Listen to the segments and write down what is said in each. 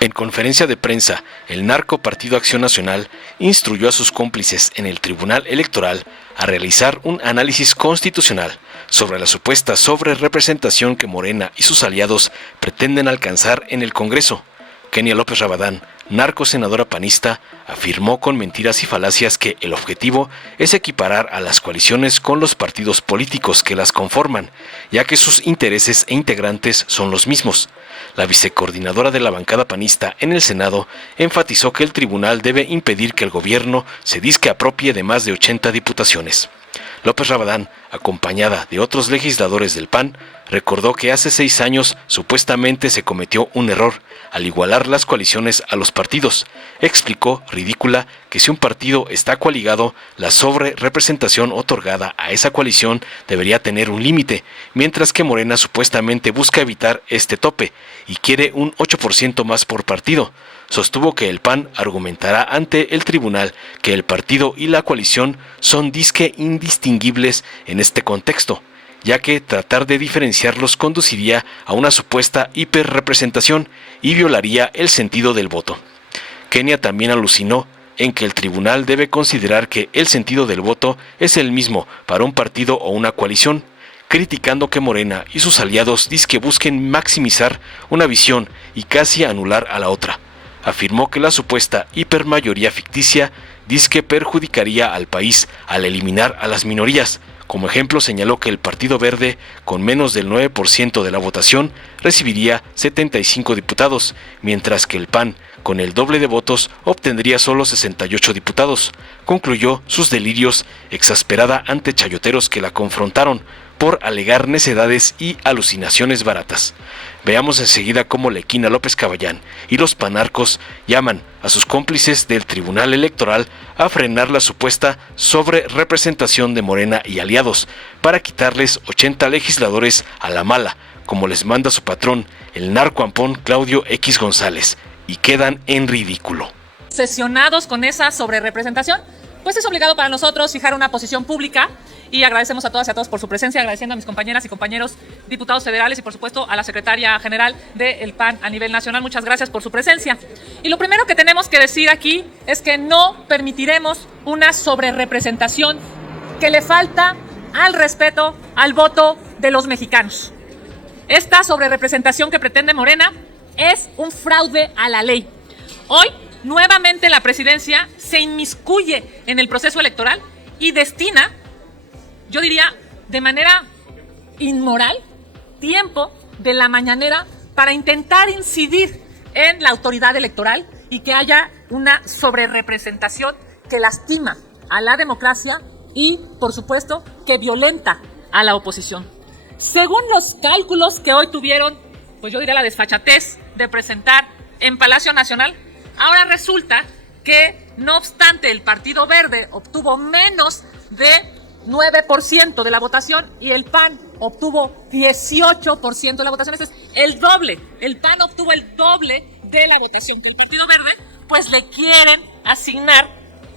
En conferencia de prensa, el narco Partido Acción Nacional instruyó a sus cómplices en el Tribunal Electoral a realizar un análisis constitucional sobre la supuesta sobrerepresentación que Morena y sus aliados pretenden alcanzar en el Congreso. Kenia López Rabadán, narcosenadora panista, afirmó con mentiras y falacias que el objetivo es equiparar a las coaliciones con los partidos políticos que las conforman, ya que sus intereses e integrantes son los mismos. La vicecoordinadora de la bancada panista en el Senado enfatizó que el tribunal debe impedir que el gobierno se disque apropie de más de 80 diputaciones. López Rabadán, acompañada de otros legisladores del PAN, recordó que hace 6 años supuestamente se cometió un error al igualar las coaliciones a los partidos. Explicó ridícula que si un partido está coaligado, la sobrerepresentación otorgada a esa coalición debería tener un límite, mientras que Morena supuestamente busca evitar este tope y quiere un 8% más por partido. Sostuvo que el PAN argumentará ante el tribunal que el partido y la coalición son disque indistinguibles en este contexto, ya que tratar de diferenciarlos conduciría a una supuesta hiperrepresentación y violaría el sentido del voto. Kenia también alucinó en que el tribunal debe considerar que el sentido del voto es el mismo para un partido o una coalición, criticando que Morena y sus aliados disque busquen maximizar una visión y casi anular a la otra. Afirmó que la supuesta hipermayoría ficticia disque perjudicaría al país al eliminar a las minorías. Como ejemplo, señaló que el Partido Verde, con menos del 9% de la votación, recibiría 75 diputados, mientras que el PAN, con el doble de votos, obtendría solo 68 diputados. Concluyó sus delirios, exasperada ante chayoteros que la confrontaron por alegar necedades y alucinaciones baratas. Veamos enseguida cómo Lequina López Caballán y los panarcos llaman a sus cómplices del Tribunal Electoral a frenar la supuesta sobrerepresentación de Morena y aliados para quitarles 80 legisladores a la mala, como les manda su patrón, el narcoampón Claudio X González, y quedan en ridículo. Obsesionados con esa sobrerepresentación, pues es obligado para nosotros fijar una posición pública. Y agradecemos a todas y a todos por su presencia, agradeciendo a mis compañeras y compañeros diputados federales y por supuesto a la secretaria general del PAN a nivel nacional. Muchas gracias por su presencia. Y lo primero que tenemos que decir aquí es que no permitiremos una sobrerepresentación que le falta al respeto al voto de los mexicanos. Esta sobrerepresentación que pretende Morena es un fraude a la ley. Hoy, nuevamente la presidencia se inmiscuye en el proceso electoral y destina, yo diría, de manera inmoral, tiempo de la mañanera para intentar incidir en la autoridad electoral y que haya una sobrerepresentación que lastima a la democracia y, por supuesto, que violenta a la oposición. Según los cálculos que hoy tuvieron, pues yo diría la desfachatez de presentar en Palacio Nacional, ahora resulta que, no obstante, el Partido Verde obtuvo menos de 9% de la votación y el PAN obtuvo 18% de la votación. Este es el doble. El PAN obtuvo el doble de la votación que el Partido Verde, pues le quieren asignar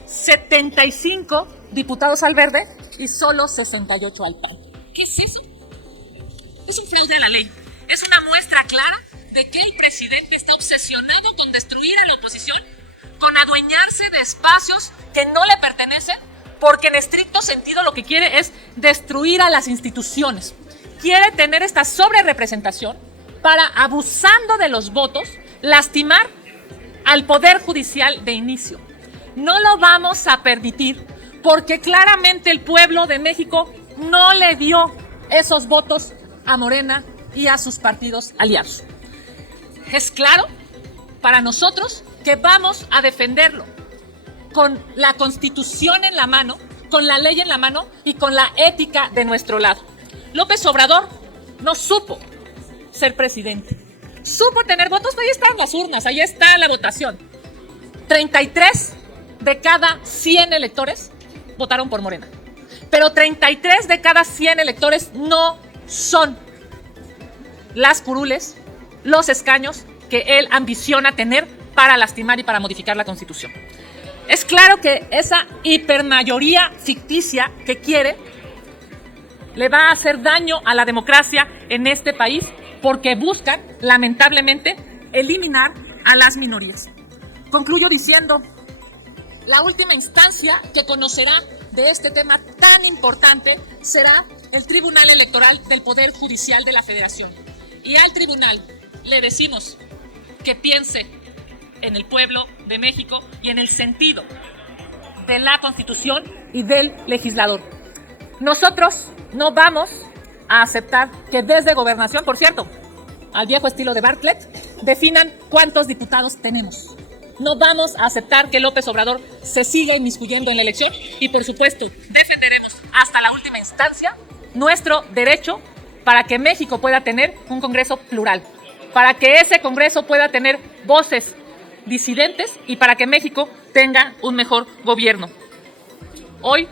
75 diputados al Verde y solo 68 al PAN. ¿Qué es eso? Es un fraude a la ley. Es una muestra clara de que el presidente está obsesionado con destruir a la oposición, con adueñarse de espacios que no le pertenecen, porque en estricto sentido lo que quiere es destruir a las instituciones. Quiere tener esta sobrerepresentación para, abusando de los votos, lastimar al Poder Judicial de inicio. No lo vamos a permitir porque claramente el pueblo de México no le dio esos votos a Morena y a sus partidos aliados. Es claro para nosotros que vamos a defenderlo con la Constitución en la mano, con la ley en la mano y con la ética de nuestro lado. López Obrador no supo ser presidente. Supo tener votos, ahí están las urnas, ahí está la votación. 33 de cada 100 electores votaron por Morena. Pero 33 de cada 100 electores no son las curules, los escaños que él ambiciona tener para lastimar y para modificar la Constitución. Es claro que esa hipermayoría ficticia que quiere le va a hacer daño a la democracia en este país porque buscan, lamentablemente, eliminar a las minorías. Concluyo diciendo, la última instancia que conocerá de este tema tan importante será el Tribunal Electoral del Poder Judicial de la Federación. Y al tribunal le decimos que piense en el pueblo de México y en el sentido de la Constitución y del legislador. Nosotros no vamos a aceptar que desde Gobernación, por cierto, al viejo estilo de Bartlett, definan cuántos diputados tenemos. No vamos a aceptar que López Obrador se siga inmiscuyendo en la elección y, por supuesto, defenderemos hasta la última instancia nuestro derecho para que México pueda tener un Congreso plural, para que ese Congreso pueda tener voces disidentes y para que México tenga un mejor gobierno. Hoy,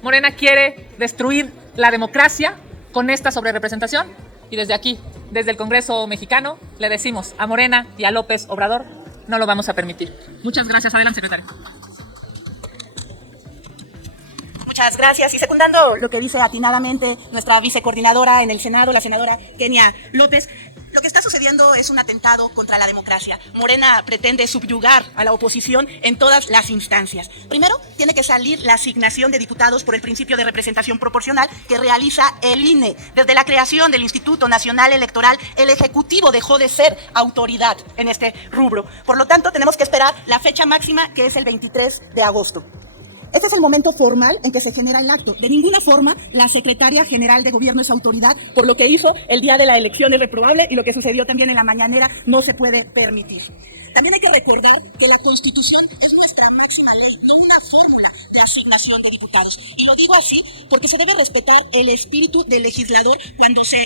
Morena quiere destruir la democracia con esta sobrerepresentación y desde aquí, desde el Congreso mexicano, le decimos a Morena y a López Obrador, no lo vamos a permitir. Muchas gracias. Adelante, secretario. Muchas gracias. Y secundando lo que dice atinadamente nuestra vicecoordinadora en el Senado, la senadora Kenia López, lo que está sucediendo es un atentado contra la democracia. Morena pretende subyugar a la oposición en todas las instancias. Primero, tiene que salir la asignación de diputados por el principio de representación proporcional que realiza el INE. Desde la creación del Instituto Nacional Electoral, el Ejecutivo dejó de ser autoridad en este rubro. Por lo tanto, tenemos que esperar la fecha máxima, que es el 23 de agosto. Este es el momento formal en que se genera el acto. De ninguna forma la secretaria general de gobierno es autoridad, por lo que hizo el día de la elección es reprobable y lo que sucedió también en la mañanera no se puede permitir. También hay que recordar que la Constitución es nuestra máxima ley, no una fórmula de asignación de diputados. Y lo digo así porque se debe respetar el espíritu del legislador cuando se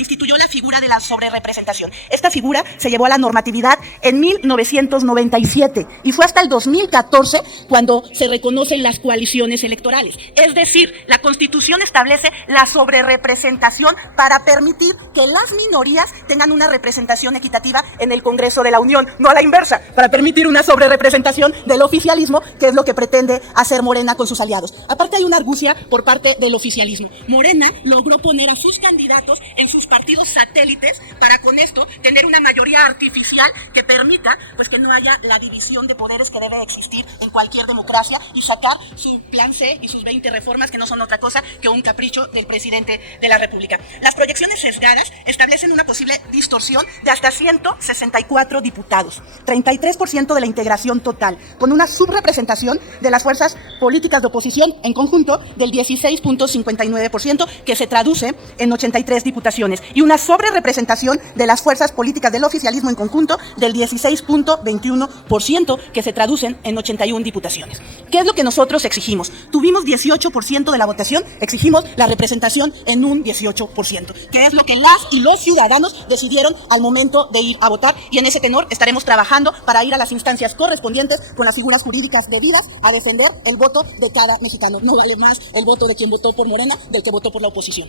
instituyó la figura de la sobrerepresentación. Esta figura se llevó a la normatividad en 1997 y fue hasta el 2014 cuando se reconocen las coaliciones electorales. Es decir, la Constitución establece la sobrerepresentación para permitir que las minorías tengan una representación equitativa en el Congreso de la Unión, no a la inversa, para permitir una sobrerepresentación del oficialismo, que es lo que pretende hacer Morena con sus aliados. Aparte hay una argucia por parte del oficialismo. Morena logró poner a sus candidatos en sus partidos satélites para con esto tener una mayoría artificial que permita pues que no haya la división de poderes que debe existir en cualquier democracia y sacar su plan C y sus 20 reformas que no son otra cosa que un capricho del presidente de la República. Las proyecciones sesgadas establecen una posible distorsión de hasta 164 diputados, 33% de la integración total, con una subrepresentación de las fuerzas políticas de oposición en conjunto del 16.59%, que se traduce en 83 diputaciones, y una sobrerepresentación de las fuerzas políticas del oficialismo en conjunto del 16.21%, que se traducen en 81 diputaciones. ¿Qué es lo que nosotros exigimos? Tuvimos 18% de la votación, exigimos la representación en un 18%, que es lo que las y los ciudadanos decidieron al momento de ir a votar, y en ese tenor estaremos trabajando para ir a las instancias correspondientes con las figuras jurídicas debidas a defender el voto de cada mexicano. No vale más el voto de quien votó por Morena del que votó por la oposición.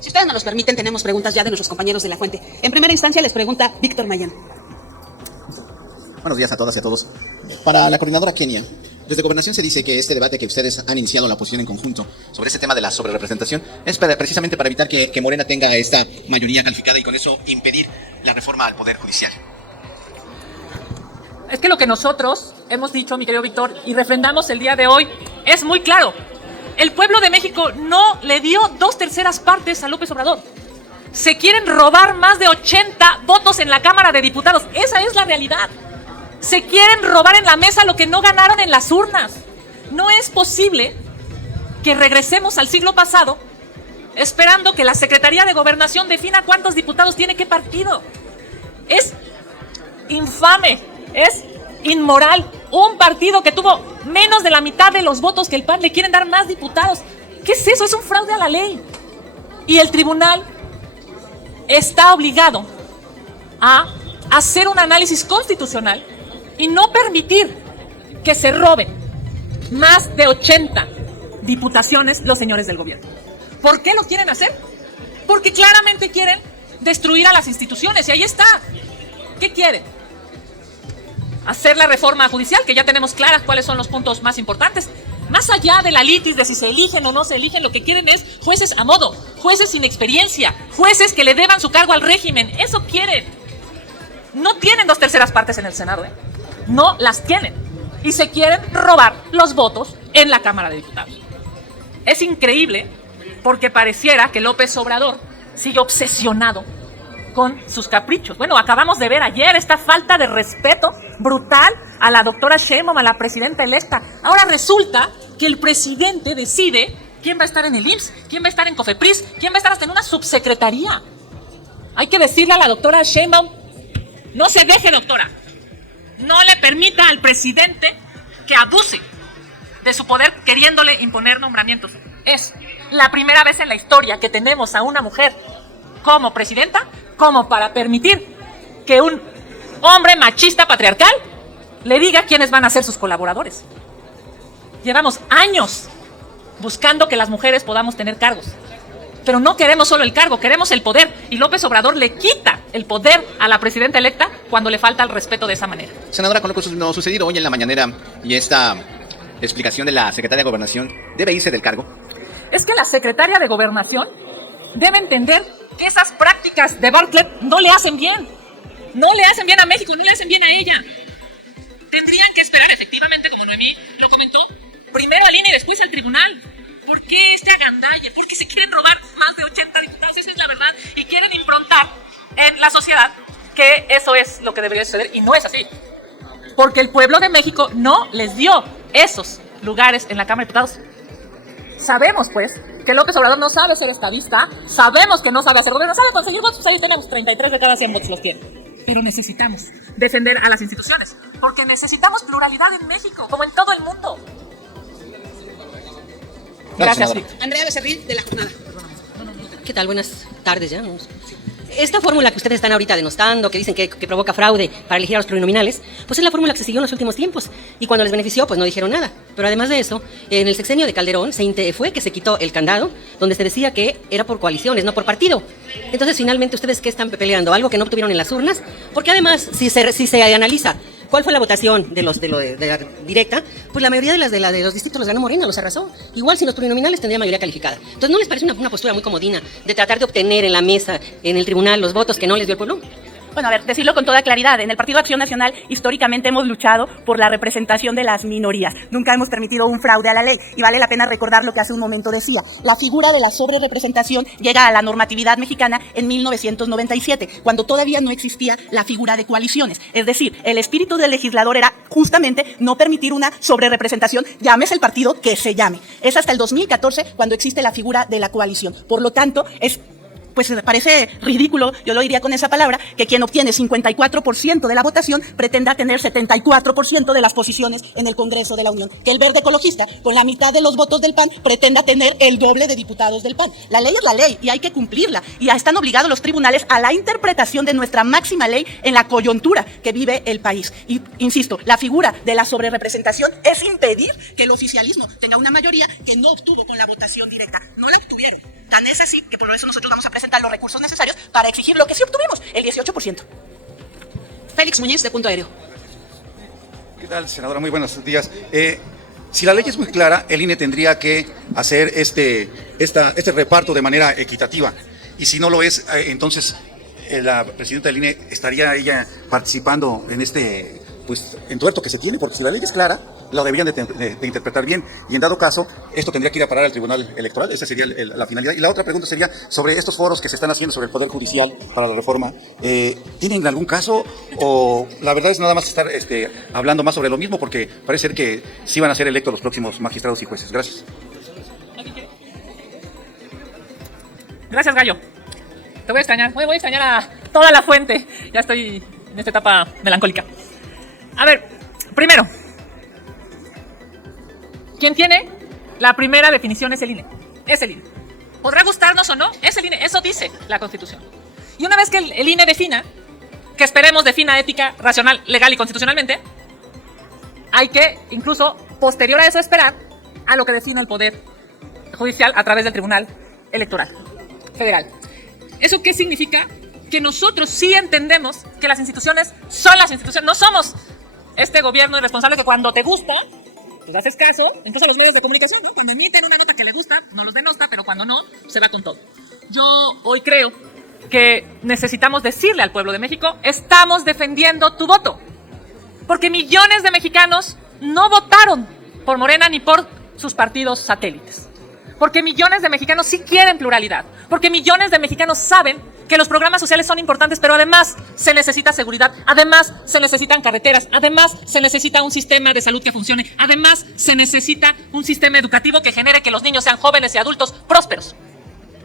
Si ustedes nos los permiten, tenemos preguntas ya de nuestros compañeros de La Fuente. En primera instancia les pregunta Víctor Mayán. Buenos días a todas y a todos. Para la coordinadora Kenia, desde Gobernación se dice que este debate que ustedes han iniciado en la oposición en conjunto sobre este tema de la sobrerepresentación es precisamente para evitar que Morena tenga esta mayoría calificada y con eso impedir la reforma al Poder Judicial. Es que lo que nosotros hemos dicho, mi querido Víctor, y refrendamos el día de hoy, es muy claro. El pueblo de México no le dio 2/3 partes a López Obrador. Se quieren robar más de 80 votos en la Cámara de Diputados. Esa es la realidad. Se quieren robar en la mesa lo que no ganaron en las urnas. No es posible que regresemos al siglo pasado esperando que la Secretaría de Gobernación defina cuántos diputados tiene qué partido. Es infame, es inmoral. Un partido que tuvo menos de la mitad de los votos que el PAN le quieren dar más diputados. ¿Qué es eso? Es un fraude a la ley. Y el tribunal está obligado a hacer un análisis constitucional y no permitir que se roben más de 80 diputaciones los señores del gobierno. ¿Por qué lo quieren hacer? Porque claramente quieren destruir a las instituciones y ahí está. ¿Qué quieren? Hacer la reforma judicial, que ya tenemos claras cuáles son los puntos más importantes. Más allá de la litis de si se eligen o no se eligen, lo que quieren es jueces a modo, jueces sin experiencia, jueces que le deban su cargo al régimen. Eso quieren. no tienen 2/3 partes en el Senado, ¿eh? No las tienen. Y se quieren robar los votos en la Cámara de Diputados. Es increíble porque pareciera que López Obrador sigue obsesionado con sus caprichos. Bueno, acabamos de ver ayer esta falta de respeto brutal a la doctora Sheinbaum, a la presidenta electa. Ahora resulta que el presidente decide quién va a estar en el IMSS, quién va a estar en COFEPRIS, quién va a estar hasta en una subsecretaría. Hay que decirle a la doctora Sheinbaum, no se deje, doctora. No le permita al presidente que abuse de su poder queriéndole imponer nombramientos. Es la primera vez en la historia que tenemos a una mujer como presidenta, como para permitir que un hombre machista patriarcal le diga quiénes van a ser sus colaboradores. Llevamos años buscando que las mujeres podamos tener cargos. Pero no queremos solo el cargo, queremos el poder. Y López Obrador le quita el poder a la presidenta electa cuando le falta el respeto de esa manera. Senadora, con lo sucedido hoy en la mañanera y esta explicación de la secretaria de Gobernación, ¿debe irse del cargo? Es que la secretaria de Gobernación debe entender que esas prácticas de Bartlett no le hacen bien. No le hacen bien a México, no le hacen bien a ella. Tendrían que esperar, efectivamente, como Noemí lo comentó, primero al INE y después al tribunal. ¿Por qué este agandalle? Porque se quieren robar más de 80 diputados, esa es la verdad, y quieren improntar en la sociedad que eso es lo que debería suceder, y no es así. Porque el pueblo de México no les dio esos lugares en la Cámara de Diputados. Sabemos, pues, que López Obrador no sabe ser estadista, sabemos que no sabe hacer gobierno, sabe conseguir votos, pues ahí tenemos 33 de cada 100 votos los tiene. Pero necesitamos defender a las instituciones, porque necesitamos pluralidad en México, como en todo el mundo. Gracias, Víctor. Andrea Becerril, de La Jornada. ¿Qué tal? Buenas tardes ya. Esta fórmula que ustedes están ahorita denostando, que dicen que provoca fraude para elegir a los plurinominales, pues es la fórmula que se siguió en los últimos tiempos. Y cuando les benefició, pues no dijeron nada. Pero además de eso, en el sexenio de Calderón fue que se quitó el candado, donde se decía que era por coaliciones, no por partido. Entonces, finalmente, ¿ustedes qué están peleando? ¿Algo que no obtuvieron en las urnas? Porque además, si se analiza cuál fue la votación de la directa, pues la mayoría de los distritos los ganó Morena, los arrasó. Igual si los plurinominales tendrían mayoría calificada. Entonces, ¿no les parece una postura muy comodina de tratar de obtener en la mesa, en el tribunal, los votos que no les dio el pueblo? Bueno, a ver, decirlo con toda claridad. En el Partido Acción Nacional, históricamente hemos luchado por la representación de las minorías. Nunca hemos permitido un fraude a la ley. Y vale la pena recordar lo que hace un momento decía. La figura de la sobrerepresentación llega a la normatividad mexicana en 1997, cuando todavía no existía la figura de coaliciones. Es decir, el espíritu del legislador era justamente no permitir una sobrerepresentación, llámese el partido que se llame. Es hasta el 2014 cuando existe la figura de la coalición. Por lo tanto, pues parece ridículo, yo lo diría con esa palabra, que quien obtiene 54% de la votación pretenda tener 74% de las posiciones en el Congreso de la Unión. Que el verde ecologista, con la mitad de los votos del PAN, pretenda tener el doble de diputados del PAN. La ley es la ley y hay que cumplirla. Y ya están obligados los tribunales a la interpretación de nuestra máxima ley en la coyuntura que vive el país. Y, insisto, la figura de la sobrerepresentación es impedir que el oficialismo tenga una mayoría que no obtuvo con la votación directa. No la obtuvieron. Tan es así que por eso nosotros vamos a presentar los recursos necesarios para exigir lo que sí obtuvimos, el 18%. Félix Muñiz, de Punto Aéreo. ¿Qué tal, senadora? Muy buenos días. Si la ley es muy clara, el INE tendría que hacer este reparto de manera equitativa. Y si no lo es, entonces la presidenta del INE estaría ella participando en este entuerto que se tiene, porque si la ley es clara, lo deberían de interpretar bien, y en dado caso, esto tendría que ir a parar al Tribunal Electoral. Esa sería la finalidad. Y la otra pregunta sería sobre estos foros que se están haciendo sobre el Poder Judicial para la reforma. ¿Tienen algún caso o la verdad es nada más estar hablando más sobre lo mismo? Porque parece ser que sí van a ser electos los próximos magistrados y jueces. Gracias. Gracias, Gallo. Te voy a extrañar. Voy a extrañar a toda la fuente. Ya estoy en esta etapa melancólica. A ver, primero, quien tiene la primera definición es el INE. Es el INE. Podrá gustarnos o no, es el INE. Eso dice la Constitución. Y una vez que el INE defina, que esperemos defina ética, racional, legal y constitucionalmente, hay que, incluso posterior a eso, esperar a lo que define el Poder Judicial a través del Tribunal Electoral Federal. ¿Eso qué significa? Que nosotros sí entendemos que las instituciones son las instituciones. No somos este gobierno irresponsable que cuando te gusta, pues haces caso, incluso a los medios de comunicación, ¿no? Cuando emiten una nota que le gusta, no los denosta, pero cuando no, se va con todo. Yo hoy creo que necesitamos decirle al pueblo de México: estamos defendiendo tu voto. Porque millones de mexicanos no votaron por Morena ni por sus partidos satélites. Porque millones de mexicanos sí quieren pluralidad. Porque millones de mexicanos saben que los programas sociales son importantes, pero además se necesita seguridad, además se necesitan carreteras, además se necesita un sistema de salud que funcione, además se necesita un sistema educativo que genere que los niños sean jóvenes y adultos prósperos.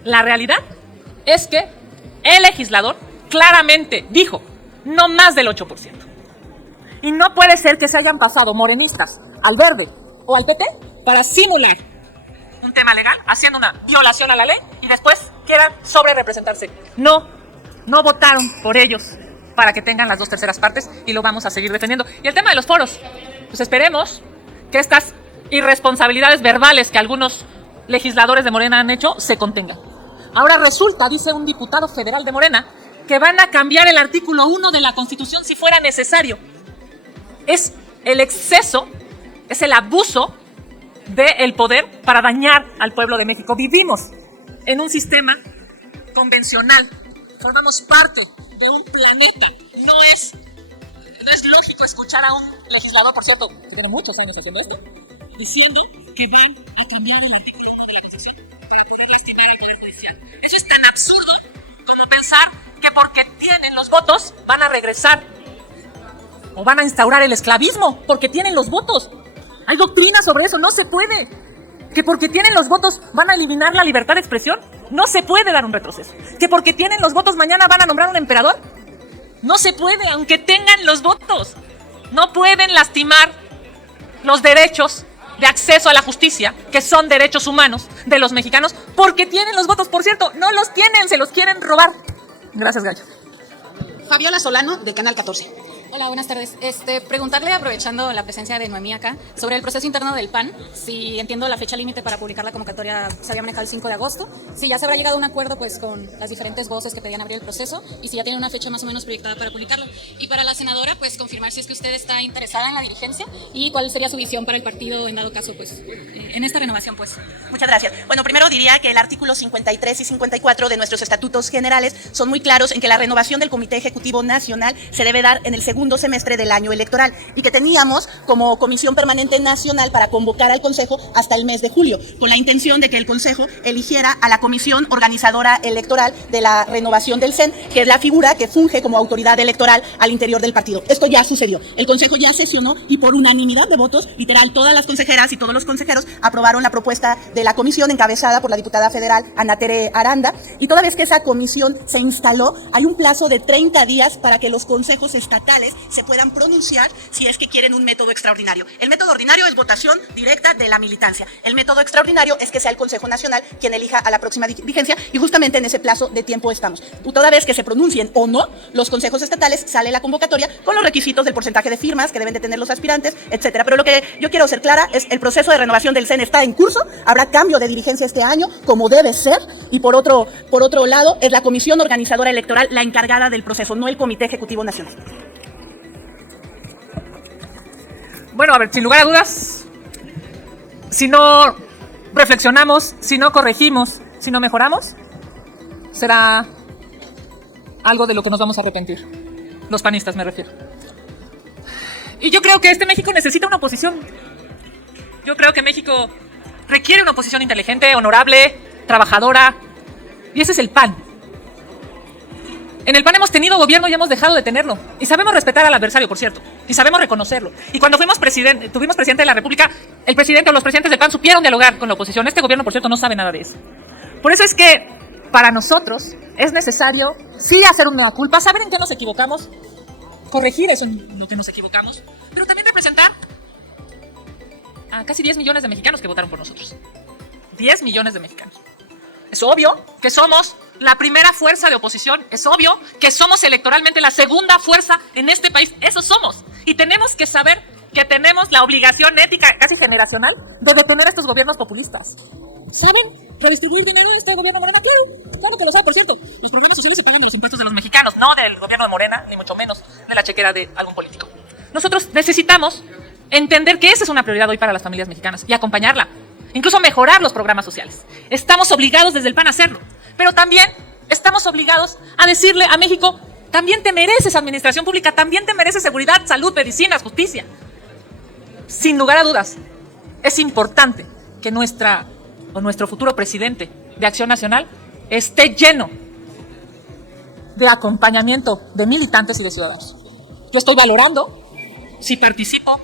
La realidad es que el legislador claramente dijo no más del 8%. Y no puede ser que se hayan pasado morenistas al Verde o al PT para simular un tema legal, haciendo una violación a la ley, y después quieran sobre representarse. No votaron por ellos para que tengan las 2/3 partes, y lo vamos a seguir defendiendo. Y el tema de los foros, pues esperemos que estas irresponsabilidades verbales que algunos legisladores de Morena han hecho se contengan. Ahora resulta, dice un diputado federal de Morena, que van a cambiar el artículo 1 de la Constitución si fuera necesario. Es el exceso, es el abuso del poder para dañar al pueblo de México. Vivimos en un sistema convencional, formamos parte de un planeta. No es lógico escuchar a un legislador, por cierto, que tiene muchos años haciendo esto, diciendo que van a cambiar el artículo 1 de la Constitución para poder lastimar el poder judicial. Eso es tan absurdo como pensar que porque tienen los votos van a regresar o van a instaurar el esclavismo porque tienen los votos. Hay doctrina sobre eso, no se puede. Que porque tienen los votos van a eliminar la libertad de expresión, no se puede dar un retroceso. Que porque tienen los votos mañana van a nombrar un emperador, no se puede, aunque tengan los votos. No pueden lastimar los derechos de acceso a la justicia, que son derechos humanos de los mexicanos, porque tienen los votos. Por cierto, no los tienen, se los quieren robar. Gracias, Gallo. Fabiola Solano, de Canal 14. Hola, buenas tardes. Preguntarle, aprovechando la presencia de Noemí acá, sobre el proceso interno del PAN, si entiendo la fecha límite para publicar la convocatoria se había manejado el 5 de agosto, si ya se habrá llegado a un acuerdo pues con las diferentes voces que pedían abrir el proceso y si ya tiene una fecha más o menos proyectada para publicarlo. Y para la senadora, pues confirmar si es que usted está interesada en la dirigencia y cuál sería su visión para el partido en dado caso, pues, en esta renovación, pues. Muchas gracias. Bueno, primero diría que el artículo 53 y 54 de nuestros estatutos generales son muy claros en que la renovación del Comité Ejecutivo Nacional se debe dar en el segundo semestre del año electoral y que teníamos como Comisión Permanente Nacional para convocar al Consejo hasta el mes de julio, con la intención de que el Consejo eligiera a la Comisión Organizadora Electoral de la renovación del CEN, que es la figura que funge como autoridad electoral al interior del partido. Esto ya sucedió. El Consejo ya sesionó y por unanimidad de votos, literal, todas las consejeras y todos los consejeros aprobaron la propuesta de la comisión encabezada por la diputada federal Ana Tere Aranda, y toda vez que esa comisión se instaló, hay un plazo de 30 días para que los consejos estatales se puedan pronunciar si es que quieren un método extraordinario. El método ordinario es votación directa de la militancia. El método extraordinario es que sea el Consejo Nacional quien elija a la próxima dirigencia, y justamente en ese plazo de tiempo estamos. Toda vez que se pronuncien o no los consejos estatales, sale la convocatoria con los requisitos del porcentaje de firmas que deben de tener los aspirantes, etcétera. Pero lo que yo quiero ser clara es el proceso de renovación del CEN está en curso, habrá cambio de dirigencia este año, como debe ser, y por otro lado, es la Comisión Organizadora Electoral la encargada del proceso, no el Comité Ejecutivo Nacional. Bueno, a ver, sin lugar a dudas, si no reflexionamos, si no corregimos, si no mejoramos, será algo de lo que nos vamos a arrepentir. Los panistas me refiero. Y yo creo que este México necesita una oposición. Yo creo que México requiere una oposición inteligente, honorable, trabajadora, y ese es el PAN. En el PAN hemos tenido gobierno y hemos dejado de tenerlo. Y sabemos respetar al adversario, por cierto. Y sabemos reconocerlo. Y cuando tuvimos presidente de la República, el presidente o los presidentes del PAN supieron dialogar con la oposición. Este gobierno, por cierto, no sabe nada de eso. Por eso es que para nosotros es necesario sí hacer una culpa, saber en qué nos equivocamos, corregir eso en lo que nos equivocamos, pero también representar a casi 10 millones de mexicanos que votaron por nosotros. 10 millones de mexicanos. Es obvio que somos la primera fuerza de oposición, es obvio que somos electoralmente la segunda fuerza en este país, eso somos. Y tenemos que saber que tenemos la obligación ética, casi generacional, de detener a estos gobiernos populistas. ¿Saben redistribuir dinero de este gobierno Morena? Claro que lo sabe, por cierto. Los programas sociales se pagan de los impuestos de los mexicanos, no del gobierno de Morena, ni mucho menos de la chequera de algún político. Nosotros necesitamos entender que esa es una prioridad hoy para las familias mexicanas y acompañarla. Incluso mejorar los programas sociales. Estamos obligados desde el PAN a hacerlo. Pero también estamos obligados a decirle a México, también te mereces administración pública, también te mereces seguridad, salud, medicinas, justicia. Sin lugar a dudas, es importante que nuestro futuro presidente de Acción Nacional esté lleno de acompañamiento de militantes y de ciudadanos. Yo estoy valorando si participo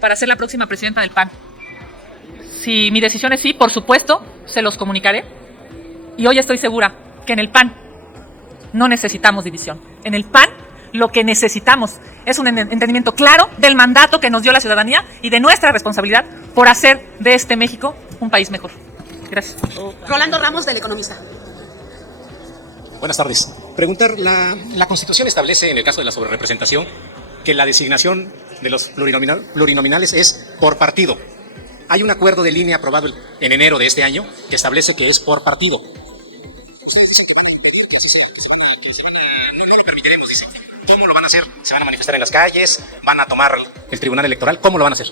para ser la próxima presidenta del PAN. Si mi decisión es sí, por supuesto, se los comunicaré. Y hoy estoy segura que en el PAN no necesitamos división. En el PAN lo que necesitamos es un entendimiento claro del mandato que nos dio la ciudadanía y de nuestra responsabilidad por hacer de este México un país mejor. Gracias. Rolando Ramos, del Economista. Buenas tardes. Preguntar, la Constitución establece, en el caso de la sobrerepresentación, que la designación de los plurinominales es por partido. Hay un acuerdo de línea aprobado en enero de este año que establece que es por partido. ¿Cómo lo van a hacer? ¿Se van a manifestar en las calles? ¿Van a tomar el Tribunal Electoral? ¿Cómo lo van a hacer?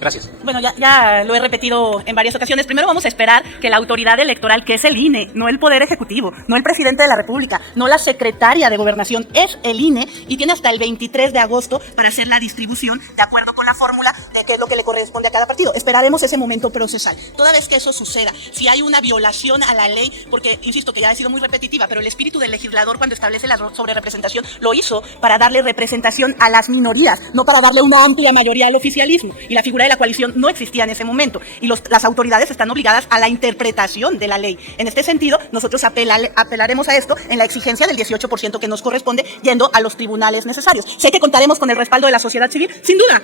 Gracias. Bueno, ya lo he repetido en varias ocasiones. Primero vamos a esperar que la autoridad electoral, que es el INE, no el Poder Ejecutivo, no el presidente de la República, no la secretaria de Gobernación, es el INE y tiene hasta el 23 de agosto para hacer la distribución de acuerdo con la fórmula de qué es lo que le corresponde a cada partido. Esperaremos ese momento procesal. Toda vez que eso suceda, si hay una violación a la ley, porque, insisto, que ya he sido muy repetitiva, pero el espíritu del legislador cuando establece la sobrerepresentación lo hizo para darle representación a las minorías, no para darle una amplia mayoría al oficialismo. Y la figura de la coalición no existía en ese momento y las autoridades están obligadas a la interpretación de la ley. En este sentido, nosotros apelaremos a esto en la exigencia del 18% que nos corresponde yendo a los tribunales necesarios. Sé que contaremos con el respaldo de la sociedad civil, sin duda.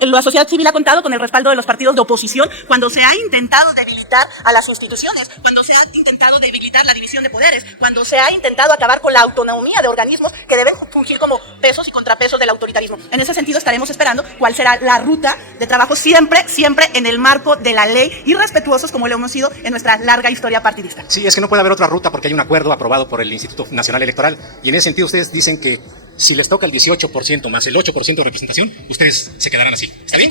La sociedad civil ha contado con el respaldo de los partidos de oposición cuando se ha intentado debilitar a las instituciones, cuando se ha intentado debilitar la división de poderes, cuando se ha intentado acabar con la autonomía de organismos que deben fungir como pesos y contrapesos del autoritarismo. En ese sentido, estaremos esperando cuál será la ruta de trabajo siempre en el marco de la ley y respetuosos como lo hemos sido en nuestra larga historia partidista. Sí, es que no puede haber otra ruta porque hay un acuerdo aprobado por el Instituto Nacional Electoral y en ese sentido ustedes dicen que si les toca el 18% más el 8% de representación, ustedes se quedarán así. ¿Está bien?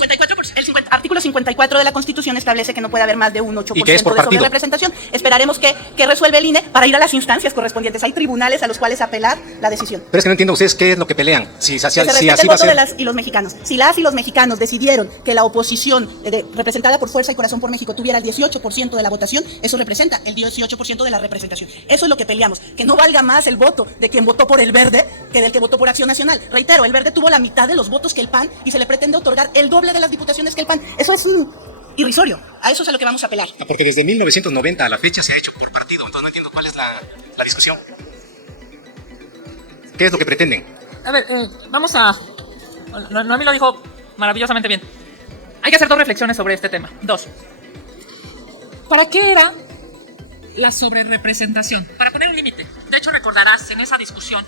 Artículo 54 de la Constitución establece que no puede haber más de un 8% de sobrerepresentación. Esperaremos que resuelva el INE para ir a las instancias correspondientes. Hay tribunales a los cuales apelar la decisión. Pero es que no entiendo ustedes qué es lo que pelean. Si así el va voto a ser. de las y los mexicanos. Si las y los mexicanos decidieron que la oposición representada por Fuerza y Corazón por México tuviera el 18% de la votación, eso representa el 18% de la representación. Eso es lo que peleamos. Que no valga más el voto de quien votó por el Verde que del que votó por Acción Nacional. Reitero, el Verde tuvo la mitad de los votos que el PAN y se le pretende otorgar el doble de las diputaciones que el PAN. Eso es irrisorio. A eso es a lo que vamos a apelar. Porque desde 1990 a la fecha se ha hecho por partido, entonces no entiendo cuál es la discusión. ¿Qué es lo que pretenden? A ver, vamos a... Noemí lo dijo maravillosamente bien. Hay que hacer dos reflexiones sobre este tema. Dos. ¿Para qué era la sobrerepresentación? Para poner un límite. De hecho, recordarás en esa discusión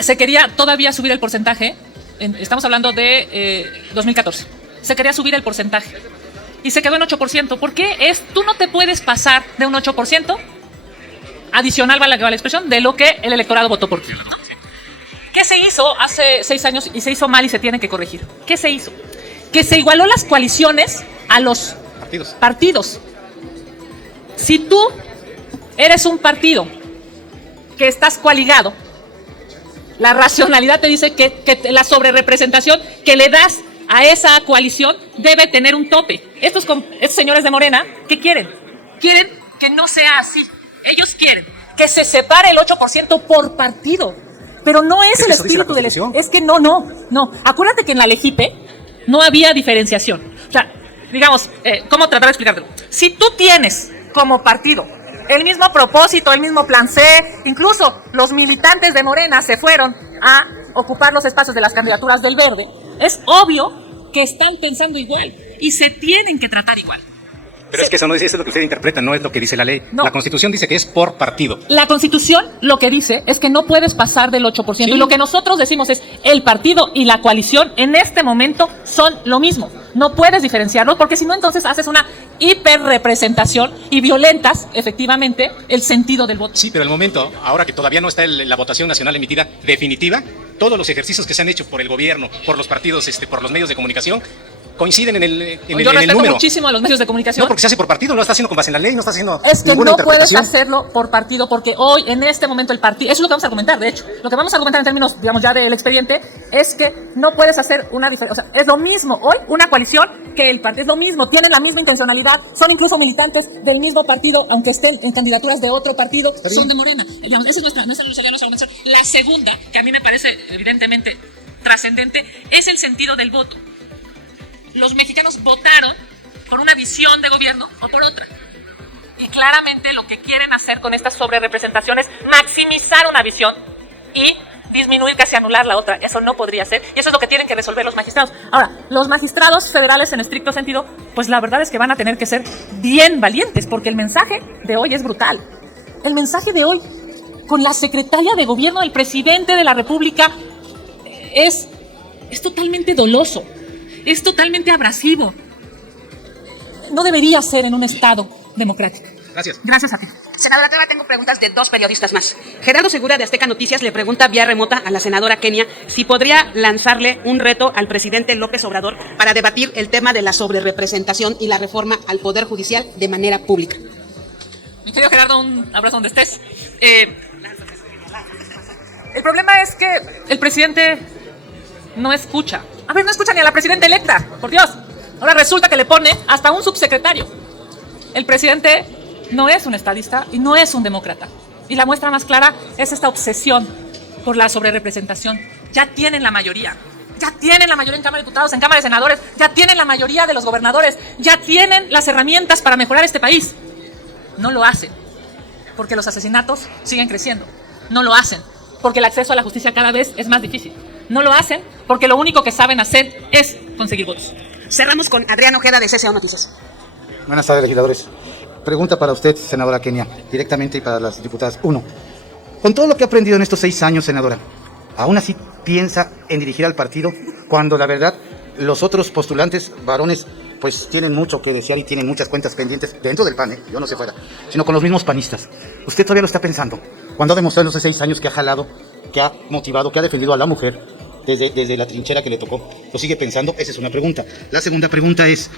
se quería todavía subir el porcentaje, estamos hablando de 2014, se quería subir el porcentaje y se quedó en 8%. ¿Por qué? Tú no te puedes pasar de un 8% adicional, vale la expresión, de lo que el electorado votó por ti. ¿Qué se hizo hace 6 años y se hizo mal y se tiene que corregir? ¿Qué se hizo? Que se igualó las coaliciones a los partidos. Si tú eres un partido que estás coaligado, la racionalidad te dice que la sobrerepresentación que le das a esa coalición debe tener un tope. Estos señores de Morena, ¿qué quieren? Quieren que no sea así. Ellos quieren que se separe el 8% por partido. Pero no es el espíritu del... Es que no. Acuérdate que en la Legipe no había diferenciación. O sea, digamos, ¿cómo tratar de explicártelo? Si tú tienes como partido el mismo propósito, el mismo plan C, incluso los militantes de Morena se fueron a ocupar los espacios de las candidaturas del Verde, es obvio que están pensando igual y se tienen que tratar igual. Pero es que eso no es lo que usted interpreta, no es lo que dice la ley. No. La Constitución dice que es por partido. La Constitución lo que dice es que no puedes pasar del 8%. Sí. Y lo que nosotros decimos es, el partido y la coalición en este momento son lo mismo. No puedes diferenciarlos porque si no entonces haces una hiperrepresentación y violentas efectivamente el sentido del voto. Sí, pero el momento, ahora que todavía no está la votación nacional emitida definitiva, todos los ejercicios que se han hecho por el gobierno, por los partidos, por los medios de comunicación, coinciden en el Yo en el respeto número. muchísimo a los medios de comunicación. No, porque se hace por partido, no lo está haciendo con base en la ley, no está haciendo Es que ninguna no puedes interpretación. hacerlo por partido, porque hoy, en este momento, el partido, eso es lo que vamos a argumentar, de hecho, lo que vamos a argumentar en términos, digamos, ya del expediente, es que no puedes hacer una diferencia, o sea, es lo mismo hoy una coalición que el partido, es lo mismo, tienen la misma intencionalidad, son incluso militantes del mismo partido, aunque estén en candidaturas de otro partido, son de Morena. Digamos, esa es nuestra argumentación. La segunda, que a mí me parece evidentemente trascendente, es el sentido del voto. Los mexicanos votaron por una visión de gobierno o por otra. Y claramente lo que quieren hacer con estas sobrerepresentaciones es maximizar una visión y disminuir, casi anular la otra. Eso no podría ser. Y eso es lo que tienen que resolver los magistrados. Ahora, los magistrados federales en estricto sentido, pues la verdad es que van a tener que ser bien valientes, porque el mensaje de hoy es brutal. El mensaje de hoy, con la secretaria de gobierno del presidente de la República, es totalmente doloso. Es totalmente abrasivo. No debería ser en un Estado democrático. Gracias. Gracias a ti. Senadora Teba, tengo preguntas de dos periodistas más. Gerardo Segura de Azteca Noticias le pregunta vía remota a la senadora Kenia si podría lanzarle un reto al presidente López Obrador para debatir el tema de la sobrerepresentación y la reforma al Poder Judicial de manera pública. Mi querido Gerardo, un abrazo donde estés. El problema es que el presidente no escucha. A ver, no escucha ni a la presidenta electa, por Dios. Ahora resulta que le pone hasta un subsecretario. El presidente no es un estadista y no es un demócrata. Y la muestra más clara es esta obsesión por la sobrerepresentación. Ya tienen la mayoría. Ya tienen la mayoría en Cámara de Diputados, en Cámara de Senadores. Ya tienen la mayoría de los gobernadores. Ya tienen las herramientas para mejorar este país. No lo hacen porque los asesinatos siguen creciendo. No lo hacen porque el acceso a la justicia cada vez es más difícil. No lo hacen porque lo único que saben hacer es conseguir votos. Cerramos con Adrián Ojeda de CCO Noticias. Buenas tardes, legisladores. Pregunta para usted, senadora Kenia, directamente y para las diputadas. 1. Con todo lo que ha aprendido en estos 6 años, senadora, ¿aún así piensa en dirigir al partido cuando la verdad los otros postulantes varones pues tienen mucho que desear y tienen muchas cuentas pendientes dentro del PAN, yo no sé fuera, sino con los mismos panistas? ¿Usted todavía lo está pensando? Cuando ha demostrado en los 6 años que ha jalado, que ha motivado, que ha defendido a la mujer desde la trinchera que le tocó, ¿lo sigue pensando? Esa es una pregunta. La segunda pregunta es,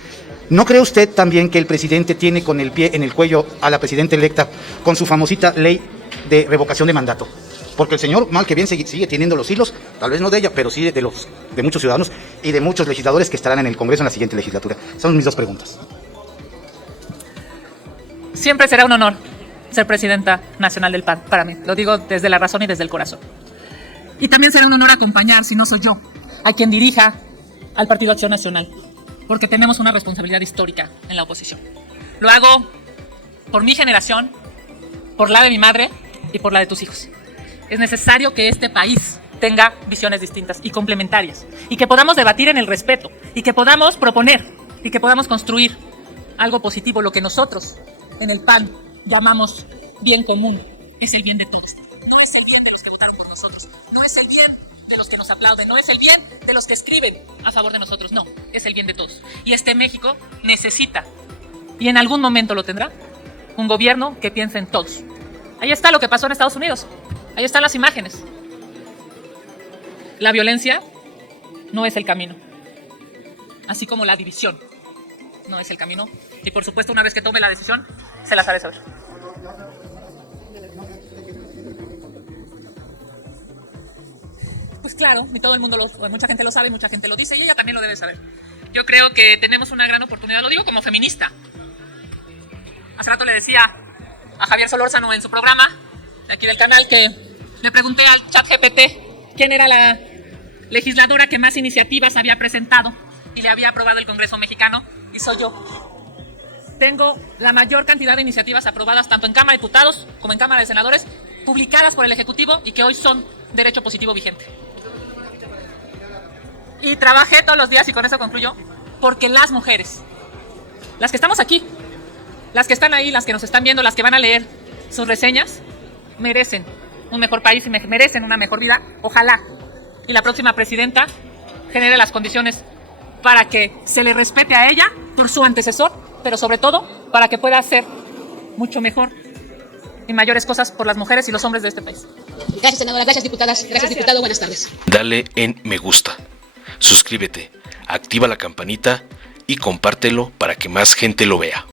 ¿no cree usted también que el presidente tiene con el pie en el cuello a la presidenta electa con su famosita ley de revocación de mandato? Porque el señor, mal que bien, sigue teniendo los hilos, tal vez no de ella, pero sí de muchos ciudadanos y de muchos legisladores que estarán en el Congreso en la siguiente legislatura. Son mis dos preguntas. Siempre será un honor ser presidenta nacional del PAN, para mí. Lo digo desde la razón y desde el corazón. Y también será un honor acompañar, si no soy yo, a quien dirija al Partido Acción Nacional, porque tenemos una responsabilidad histórica en la oposición. Lo hago por mi generación, por la de mi madre y por la de tus hijos. Es necesario que este país tenga visiones distintas y complementarias, y que podamos debatir en el respeto, y que podamos proponer, y que podamos construir algo positivo. Lo que nosotros en el PAN llamamos bien común es el bien de todos. No es el bien de los que votaron por nosotros, no es el bien de los que nos aplauden, no es el bien de los que escriben a favor de nosotros, no, es el bien de todos. Y este México necesita, y en algún momento lo tendrá, un gobierno que piense en todos. Ahí está lo que pasó en Estados Unidos, ahí están las imágenes. La violencia no es el camino, así como la división no es el camino. Y por supuesto, una vez que tome la decisión, se las haré saber. Pues claro, y todo el mundo, mucha gente lo sabe, mucha gente lo dice, y ella también lo debe saber. Yo creo que tenemos una gran oportunidad, lo digo como feminista. Hace rato le decía a Javier Solórzano en su programa, de aquí del canal, que le pregunté al ChatGPT quién era la legisladora que más iniciativas había presentado y le había aprobado el Congreso mexicano, y soy yo. Tengo la mayor cantidad de iniciativas aprobadas tanto en Cámara de Diputados como en Cámara de Senadores, publicadas por el Ejecutivo y que hoy son derecho positivo vigente. Y trabajé todos los días, y con eso concluyo, porque las mujeres, las que estamos aquí, las que están ahí, las que nos están viendo, las que van a leer sus reseñas, merecen un mejor país y merecen una mejor vida. Ojalá y la próxima presidenta genere las condiciones para que se le respete a ella por su antecesor, pero sobre todo para que pueda hacer mucho mejor y mayores cosas por las mujeres y los hombres de este país. Gracias, senadora. Gracias, diputadas. Gracias, diputado. Buenas tardes. Dale en me gusta. suscríbete, activa la campanita y compártelo para que más gente lo vea.